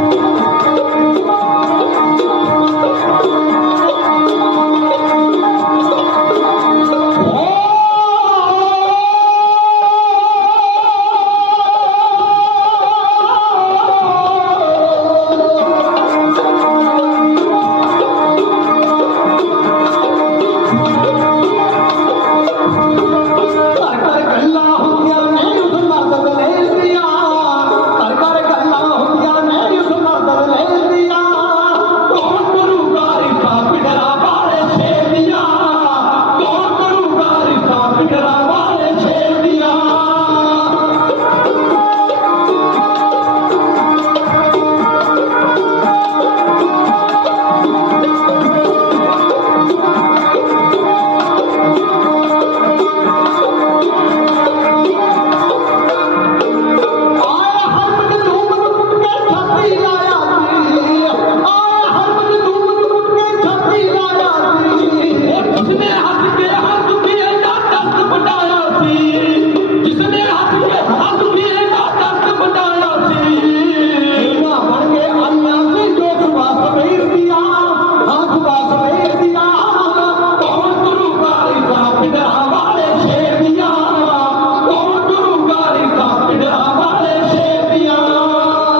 thank oh. you